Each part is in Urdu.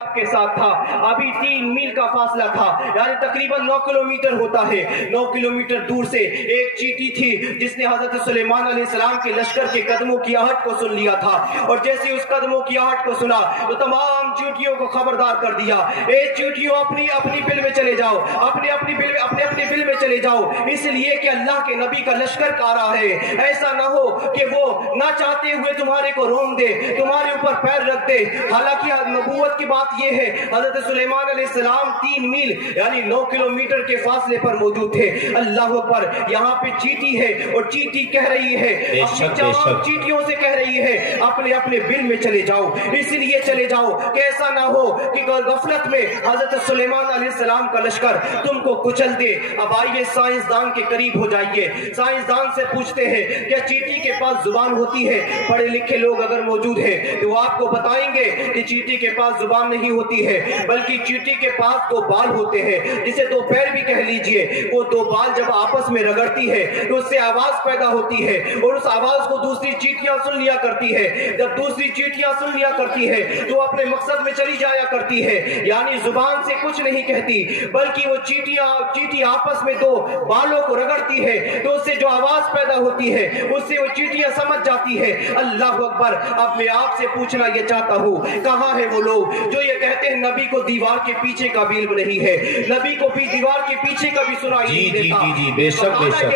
کے ساتھ تھا. ابھی 3 میل کا فاصلہ تھا, یعنی تقریباً 9 کلومیٹر ہوتا ہے. 9 کلومیٹر دور سے ایک چیٹی تھی جس نے حضرت سلیمان علیہ السلام کے لشکر کے قدموں کی آہٹ کو سن لیا تھا, اور جیسے اس قدموں کی آہٹ کو سنا تو تمام چیٹیوں کو خبردار کر دیا, اے چیٹیوں اپنی اپنی بل میں چلے جاؤ, اپنے اپنے بل میں چلے جاؤ, اس لیے کہ اللہ کے نبی کا لشکر آ رہا ہے. ایسا نہ ہو کہ وہ نہ چاہتے ہوئے تمہارے کو روم دے, تمہارے اوپر پیر رکھ دے. حالانکہ نبوت کی بات یہ ہے, حضرت سلیمان علیہ السلام 3 میل یعنی 9 کلومیٹر کے فاصلے پر موجود تھے. اللہ اکبر. یہاں پہ چیٹی ہے اور چیٹی کہہ رہی ہے, چیٹیوں سے کہہ رہی ہے اپنے اپنے بل میں چلے جاؤ, اس لیے چلے جاؤ کہ ایسا نہ ہو کہ غفلت میں حضرت سلیمان علیہ السلام کا لشکر تم کو کچل دے. اب آئیے سائنسدان کے قریب ہو جائیے. سائنسدان سے پوچھتے ہیں کہ چیٹی کے پاس زبان ہوتی ہے؟ پڑھے لکھے لوگ اگر موجود ہیں تو وہ آپ کو بتائیں گے کہ چیٹی کے پاس زبان نہیں ہوتی ہے, بلکہ چیٹی کے پاس 2 بال ہوتے ہیں, جسے 2 پیر بھی کہہ لیجئے. وہ 2 بال جب آپس میں رگڑتی ہے تو اس سے آواز پیدا ہوتی ہے, اور اس آواز کو دوسری چیٹیاں سن لیا کرتی ہے. جب دوسری چیٹیاں سن لیا کرتی ہے تو اپنے مقصد میں چلی جایا کرتی ہے, یعنی زبان سے کچھ نہیں کہتی, بلکہ وہ چیٹی آپس میں 2 بالوں کو رگڑتی ہے تو اس سے جو آواز پیدا ہوتی ہے اس سے وہ چیٹیاں سمجھ جاتی ہے. اللہ اکبر. اب میں آپ سے پوچھنا یہ چاہتا ہوں, کہاں ہے وہ لوگ جو یہ کہتے ہیں نبی کو دیوار کے پیچھے کا بھی علم نہیں ہے, نبی کو بھی دیوار کے پیچھے کا بھی سنائی نہیں دیتا. جی بے شک بے شک.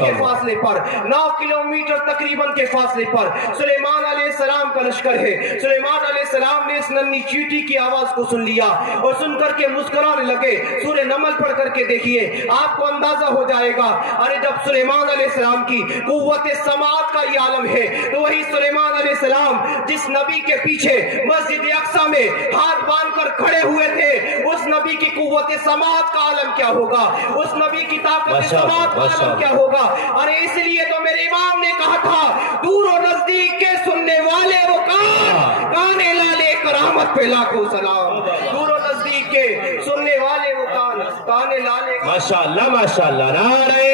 کے فاصلے پر 9 کلومیٹر تقریباً کے فاصلے پر سلیمان علیہ السلام کا لشکر ہے. سلیمان علیہ السلام نے اس ننھی چیٹی کی آواز کو سن لیا اور سن کر کے مسکرانے لگے. سورہ نمل پڑھ کر کے دیکھیے, آپ کو اندازہ ہو جائے گا. ارے جب سلیمان علیہ السلام کی قوت سماعت کا یہ عالم ہے تو وہی سلیمان علیہ السلام جس نبی کے پیچھے مسجد اقصی میں ہاتھ باندھ کر کھڑے ہوئے تھے, اس نبی کی قوت سماعت کا عالم کیا ہوگا, اس نبی کی طاقت سماعت کا عالم کیا ہوگا. ارے اس لیے تو میرے امام نے کہا تھا, دور و نزدیک کے سننے والے وہ کان لالے کرامت پہ لاکھوں سلام. دور و نزدیک کے سننے والے وہ کان لالے. ماشاءاللہ ماشاءاللہ. نعرہ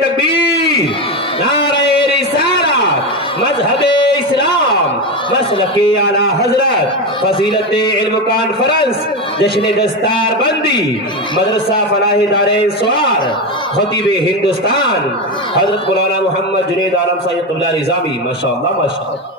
تکبیر, نعرہ رسالت, مذہب اسلام, مسلک اعلی حضرت, فضیلت علم کانفرنس, جشن دستار بندی, مدرسہ فلاح دار سوار, خطیب ہندوستان حضرت مولانا محمد جنید عالم سید اللہ نظامی. ماشاءاللہ ماشاءاللہ.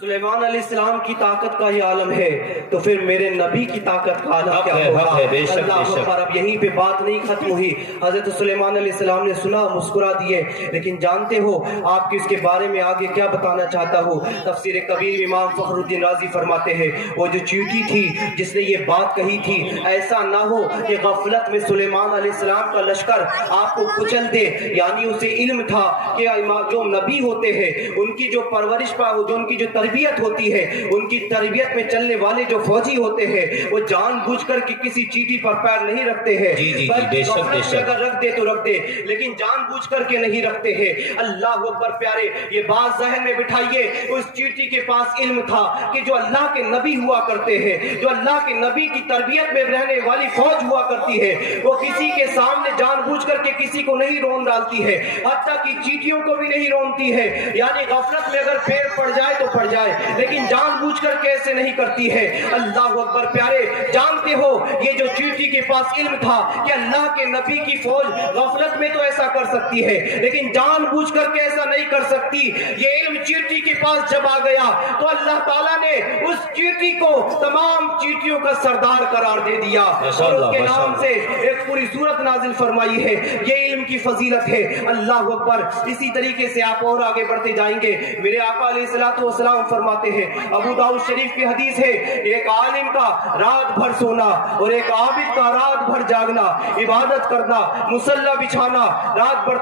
سلیمان علیہ السلام کی طاقت کا یہ عالم ہے تو پھر میرے نبی کی طاقت کا عالم کیا ہوگا. اللہ اکبر. اب یہیں پہ بات نہیں ختم ہوئی. حضرت سلیمان علیہ السلام نے سنا, مسکرا دیے, لیکن جانتے ہو آپ کے اس کے بارے میں آگے کیا بتانا چاہتا ہوں. تفسیر کبیر امام فخر الدین رازی فرماتے ہیں, وہ جو چیٹی تھی جس نے یہ بات کہی تھی, ایسا نہ ہو کہ غفلت میں سلیمان علیہ السلام کا لشکر آپ کو کچل دے. یعنی اسے علم تھا کہ جو نبی ہوتے ہیں ان کی جو پرورش جو ان کی جو تربیت ہوتی ہے, ان کی تربیت میں چلنے والے جو فوجی ہوتے ہیں وہ جان بوجھ کر کے کسی چیٹی پر پیر نہیں رکھتے ہیں, بلکہ اگر رکھ دے تو رکھ دے, لیکن جان بوجھ کر کے نہیں رکھتے ہیں. اللہ اکبر. پیارے, یہ بات ذہن میں بٹھائیے, اس چیٹی کے پاس علم تھا کہ جو اللہ کے نبی ہوا کرتے ہیں, جو اللہ کے نبی کی تربیت میں رہنے والی فوج ہوا کرتی ہے, وہ کسی کے سامنے جان بوجھ کر کے کسی کو نہیں رون ڈالتی ہے, حتیٰ کہ چیٹیوں کو بھی نہیں رونتی ہے. یعنی غفلت میں اگر پیر پڑ جائے تو پڑ جائے, لیکن جان بوجھ کر کیسے نہیں کرتی ہے. اللہ اکبر. پیارے, جانتے ہو یہ جو چیٹی کے پاس علم تھا کہ اللہ کے نبی کی فوج غفلت میں تو ایسا کر سکتی ہے لیکن جان بوجھ کر کے ایسا نہیں کر سکتی. یہ علم چیٹی کے پاس جب آ گیا تو اللہ تعالیٰ نے اس چیٹی کو تمام چیٹیوں کا سردار قرار دے دیا اور اس کے نام سے ایک پوری سورت نازل فرمائی ہے. یہ علم کی فضیلت ہے. اللہ اکبر. اسی طریقے سے آپ اور آگے بڑھتے جائیں گے. میرے آقا علیہ الصلوۃ والسلام فرماتے ہیں, ابو داؤد شریف کی حدیث ہے, ایک عالم کا رات بھر سونا اور ایک عابد کا رات بھر جاگنا, عبادت کرنا, مصلی بچھانا, رات بھر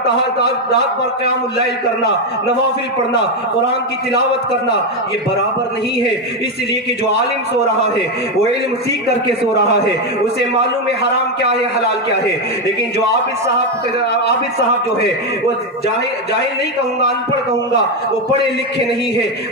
قیام اللیل کرنا, نوافل پڑھنا, قرآن کی تلاوت کرنا, یہ برابر نہیں ہے. اس لیے کہ جو عالم سو رہا ہے وہ علم سیکھ کر کے سو رہا ہے, اسے معلوم ہے حرام کیا ہے حلال کیا ہے. لیکن جو عابد صاحب جو ہے وہ جاہل نہیں کہوں گا, ان پڑھ کہوں گا, وہ پڑھے لکھے نہیں ہے.